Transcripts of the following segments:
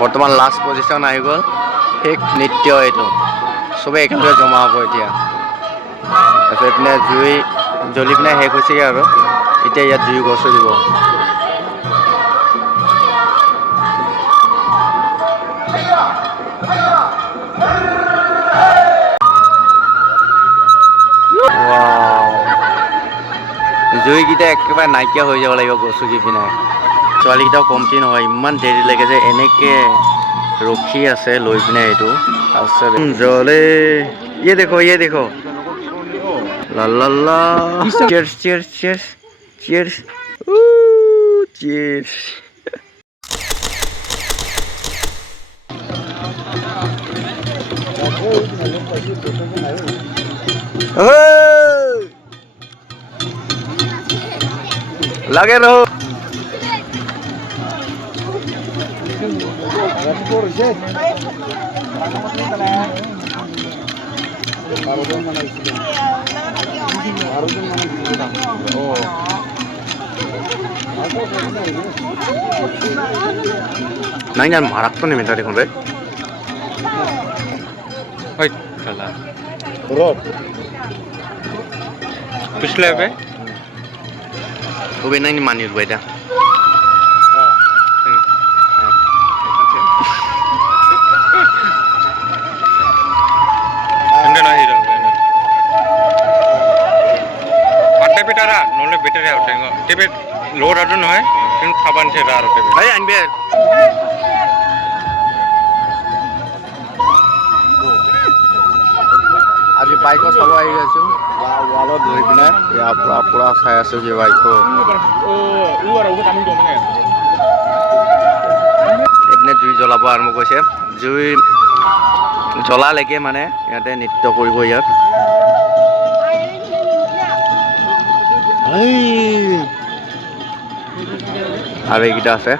বৰ্তমান last position আহি গ'ল শেষ নৃত্য এইটো চবে একেলগে জমা হ'ব এতিয়া তাৰপিছত এইপিনে জুই জ্বলি পিনে শেষ হৈছেগৈ আৰু এতিয়া ইয়াত জুই গছ দিব জুইকেইটা একেবাৰে নাইকিয়া হৈ যাব লাগিব গছকি পিনে ছোৱালীকেইটাও কমটি নহয় ইমান দেৰি লাগে যে এনেকৈ ৰখি আছে লৈ পিনে এইটো আছে জ্বলে ये देखो ला ला ला cheers cheers cheers cheers cheers लगे रहो नहीं यार मारक तो नहीं मिलता देखो बे ओए चला पिछले पे वो भी नहीं मानी रुपए दा बेटारा नले बेटारे आउटे टेबे लोड आदु नय किन खाबान से रार टेबे भाई आनबे আজি বাইক চাব আহি আছো ওয়ালত ধৰি পিনে ইয়াৰ পৰা পুৰা চাই আছো যে বাইক এইপিনে জুই জ্বলাব আৰম্ভ কৰিছে জুই জ্বলালৈকে মানে ইয়াতে নৃত্য কৰিব ইয়াত আৰু এইকেইটা আছে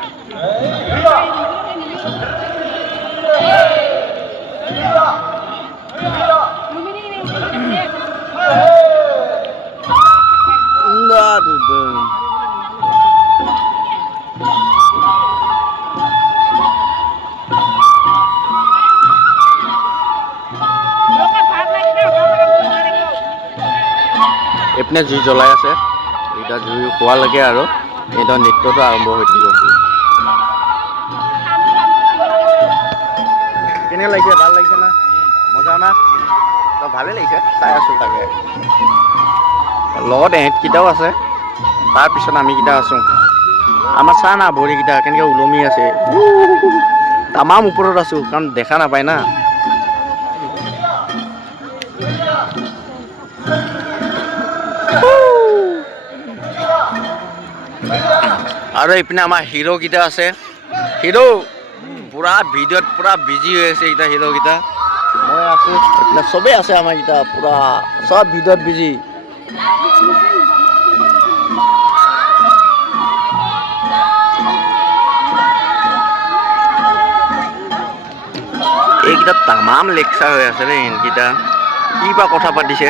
এইপিনে জুই জ্বলাই আছে এটা জুই পোৱালৈকে আৰু এটা নৃত্যটো আৰম্ভ হৈ থাকিব কেনে লাগিছে ভাল লাগিছে না মজা না তো ভালে লাগিছে চাই আছো তাকে লগত এহেঁতকেইটাও আছে তাৰপিছত আমিকেইটা আছো আমাৰ চা না ভৰিকেইটা কেনেকৈ ওলমি আছে তামাম ওপৰত আছো কাৰণ দেখা নাপায় না আৰু এইপিনে আমাৰ হিৰোকেইটা আছে হিৰো পুৰা ভিডিঅ'ত পুৰা বিজি হৈ আছে এইকেইটা হিৰোকেইটা মই আছো এইপিনে চবেই আছে আমাৰকেইটা পুৰা চব ভিডিঅ'ত বিজি এইকেইটা তামাম লেকচাৰ হৈ আছে দেই এইকেইটা কি বা কথা পাতিছে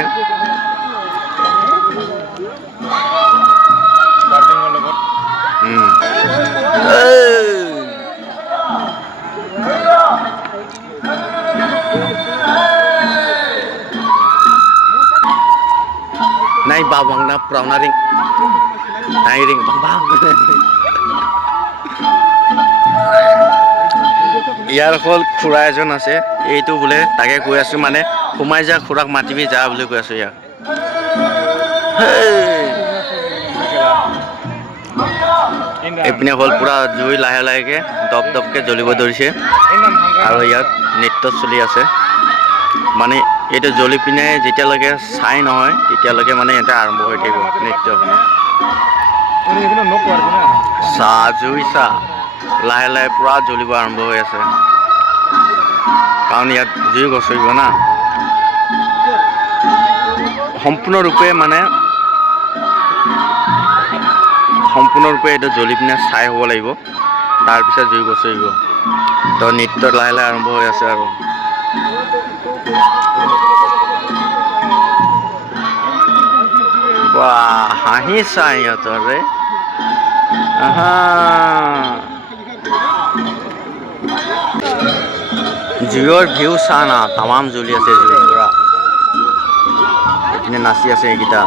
Nay bawang na praw na ring. Nay ring bang. ইয়াৰ হল খুৰা এজন আছে এইটো বোলে তাকে কৈ আছো মানে সোমাই যা খুৰাক মাতিবি যা বুলি কৈ আছো ইয়াক এইপিনে হল পুৰা জুই লাহে লাহেকে দপ দপকে জ্বলিব ধৰিছে আৰু ইয়াত নৃত্য চলি আছে মানে এইটো জ্বলি পিনে যেতিয়ালৈকে চাই নহয় তেতিয়ালৈকে মানে এটা আৰম্ভ হৈ থাকিব নৃত্য চা জুই চা লাহে লাহে পুৰা জ্বলিব আৰম্ভ হৈ আছে কাৰণ ইয়াত জুই গছৰিব না সম্পূৰ্ণৰূপে এইটো জ্বলি পিনে চাই হ'ব লাগিব তাৰপিছত জুই গছৰিব তো নৃত্য লাহে লাহে আৰম্ভ হৈ আছে আৰু বাহ হাঁহিছা সিহঁতৰ ৰে আহা জুইৰ ভিউ চা না তামাম জ্বলি আছে জুই পুৰা এইপিনে নাচি আছে এইকেইটা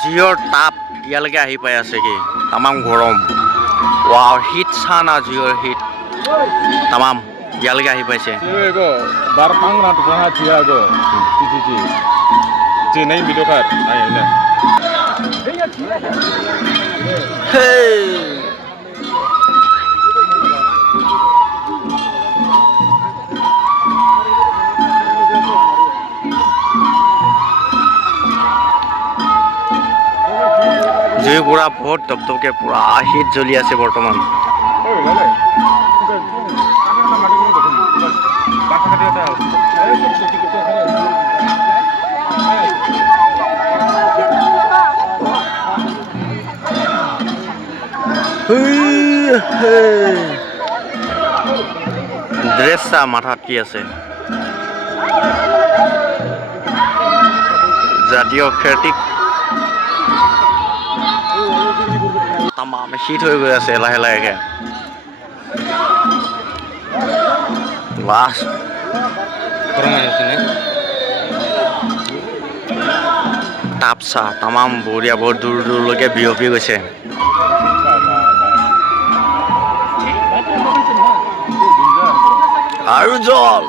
জুইৰ তাপ ইয়ালৈকে আহি পাই আছে কি তামাম গৰম ৱাও হিট চা না জুইৰ হিট তামাম ইয়ালৈকে আহি পাইছে 이거 바르팡나 두하 지하고 지지지 지네 미도가 아니 네 헤이 জুই পুৰা বহুত টপটপকে পুৰা হিট জ্বলি আছে বৰ্তমান ড্ৰেছ চা মাথাত কি আছে জাতীয় খেতিক তামাম হিট হৈ গৈ আছে লাহে লাহেকে লাষ্ট তাপ চা তামাম বঢ়িয়া বহুত দূৰ দূৰলৈকে বিয়পি গৈছে আৰু জল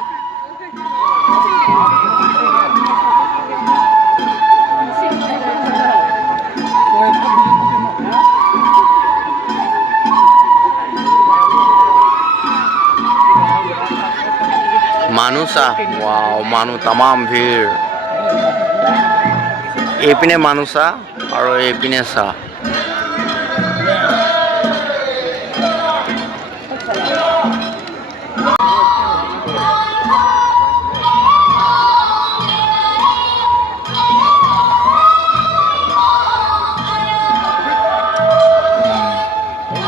মানুহ চা ৱাও মানুহ তামাম ভিৰ এইপিনে মানুহ চা আৰু এইপিনে চা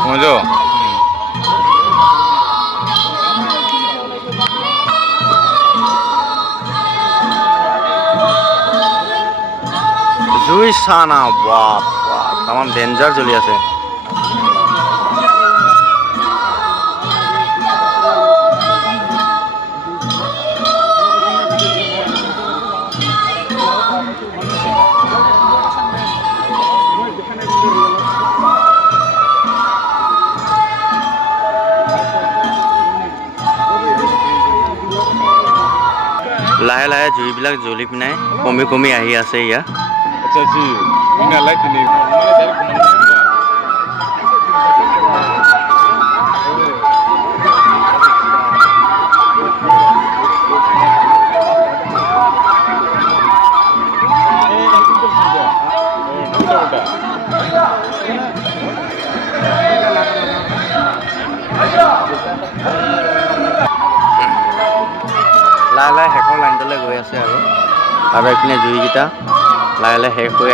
먼저 জুই চা না বাপ বাপ তামাম ডেঞ্জাৰ জ্বলি আছে লাহে লাহে জুইবিলাক জ্বলি পিনাই কমি কমি আহি আছে ইয়াত अच्छा जी मैंने लाइट नहीं मैंने डायरेक्ट লাহে লাহে শেষৰ লাইনটোলৈ গৈ আছে আৰু এইপিনে জুইকেইটা লাহে লাহে শেষ হৈ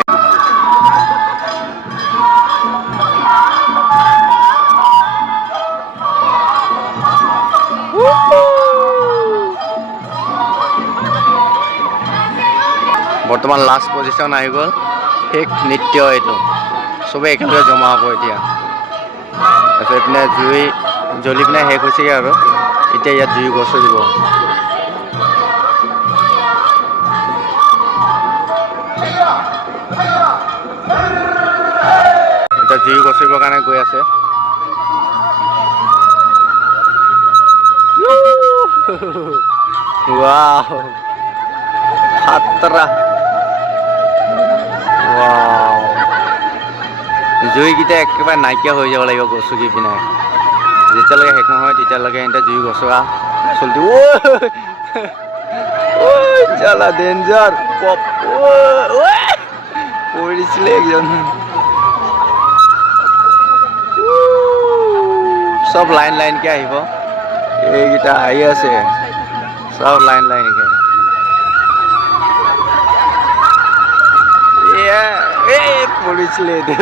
বৰ্তমান লাষ্ট পজিশ্যন আহি গ'ল শেষ নৃত্য এইটো চবেই একেলগে জমা হ'ব এতিয়া তাৰপিছত এইপিনে জুই জ্বলি পিনে শেষ হৈছেগৈ আৰু এতিয়া ইয়াত জুই গছ দিব এতিয়া জুই গছিবৰ কাৰণে গৈ আছে ৱাও খাতৰা ৱাও জুইকেইটা একেবাৰে নাইকিয়া হৈ যাব লাগিব গছকি পিনে যেতিয়ালৈকে শেষ নহয় তেতিয়ালৈকে এতিয়া জুই গছকা চলতি চালা ডেঞ্জাৰ পপ পৰিছিলে একজন সব লাইন লাইনকে আহিব এইকেইটা আহি আছে সব লাইন লাইনকে পৰিছিলে এইটো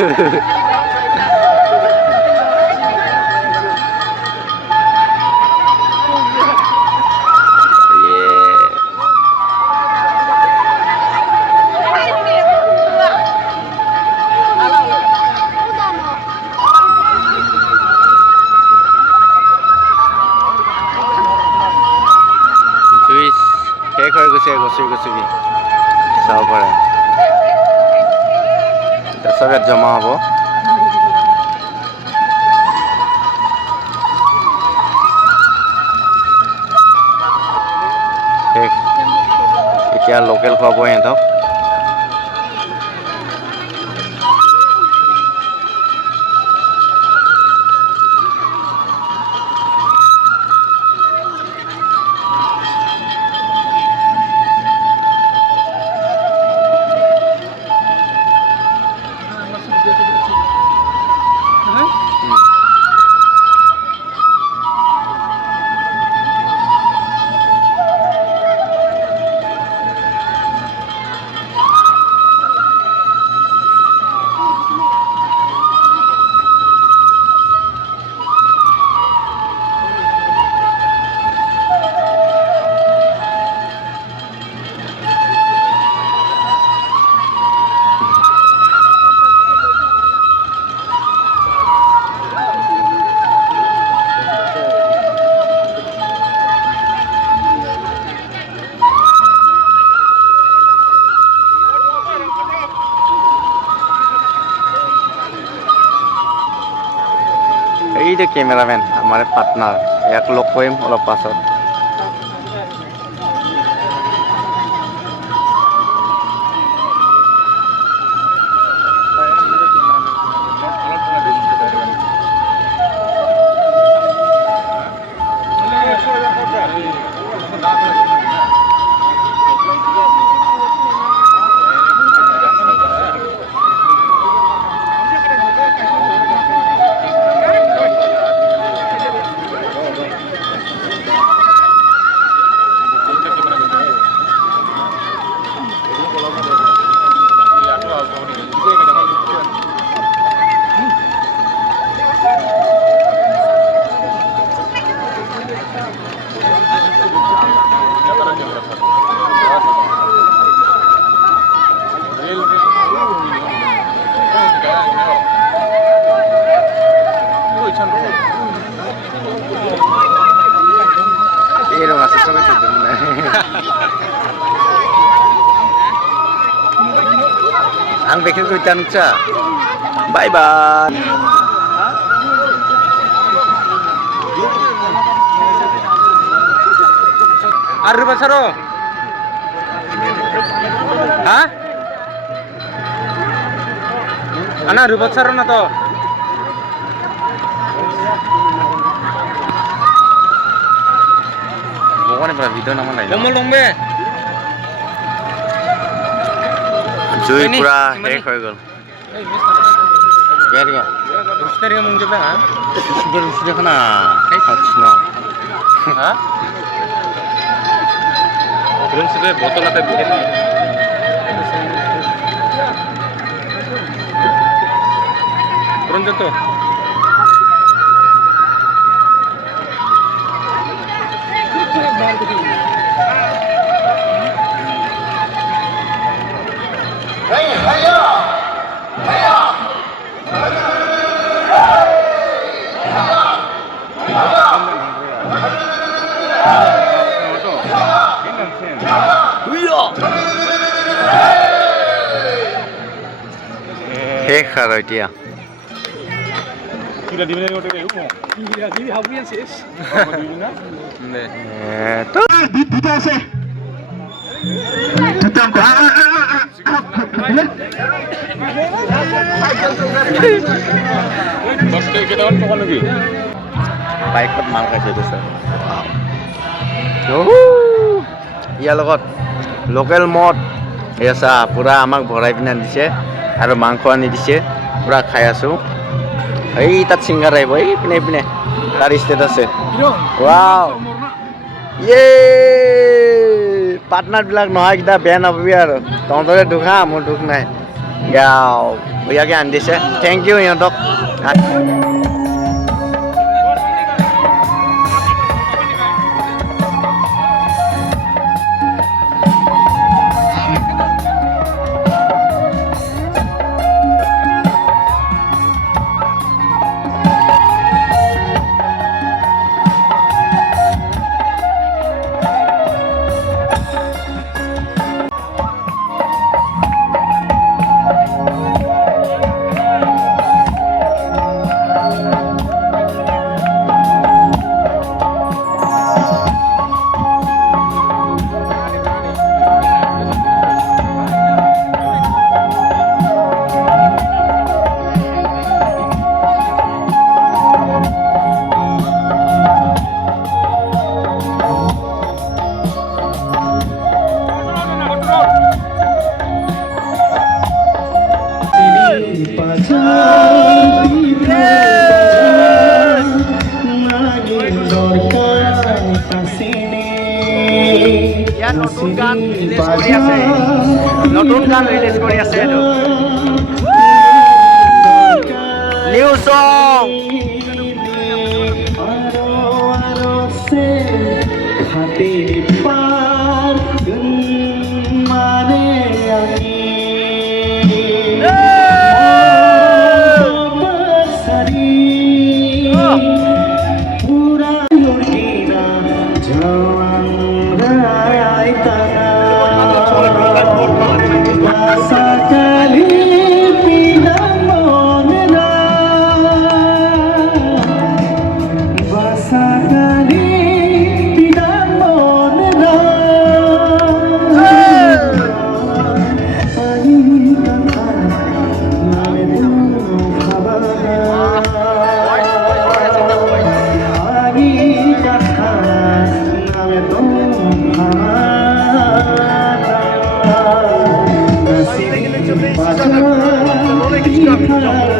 গছকি চাব পাৰে চব ইয়াত জমা হ'ব এতিয়া লোকেল খুৱাব সিহঁতক এই যে কেমেৰামেন আমাৰ পাৰ্টনাৰ ইয়াক লগ কৰিম অলপ পাছত Ang bikin ko itan siya. Bye bye. Arre basaro. Ha? Ana rubak saro na to. Bukan ini video nama lain. Lombe lombe. Jui pura hack হৈ গল কেৰিয়া উস্তাৰিয়া মন যাবে হা সুপাৰ উস্তাৰিয়া খানা আচ্ছা না হ্যাঁ ৰুম সে বোতলাতে ভিড়ে পৰ্যন্ত শেষ আৰু এতিয়া কিলা দিবি না ওটা কেউ কিলা দিবি হাবি আছিস দিবি না তো দুটো আছে দশটা কেটামান টাকা নেবি বাইকত মাল খাইছে এইটো স্যার ইয়াৰ লগত লোকেল মদ এয়া চা পুৰা আমাক ভৰাই পিনে দিছে আৰু মাংস আনি দিছে পুৰা খাই আছো এই তাত চিংগাৰ আহিব এই পিনে পিনে তাৰ ষ্টেট আছে ৱাও ইয়ে পাৰ্টনাৰবিলাক নহয় কিটা বেয়া নাপাবি আৰু তহঁতৰে দুখ হা মোৰ দুখ নাই গাও ইয়াকে আনি দিছে থেংক ইউ ইহঁতক নতুন গান ৰিলিজ কৰি আছে এইটো নিউ সং Kita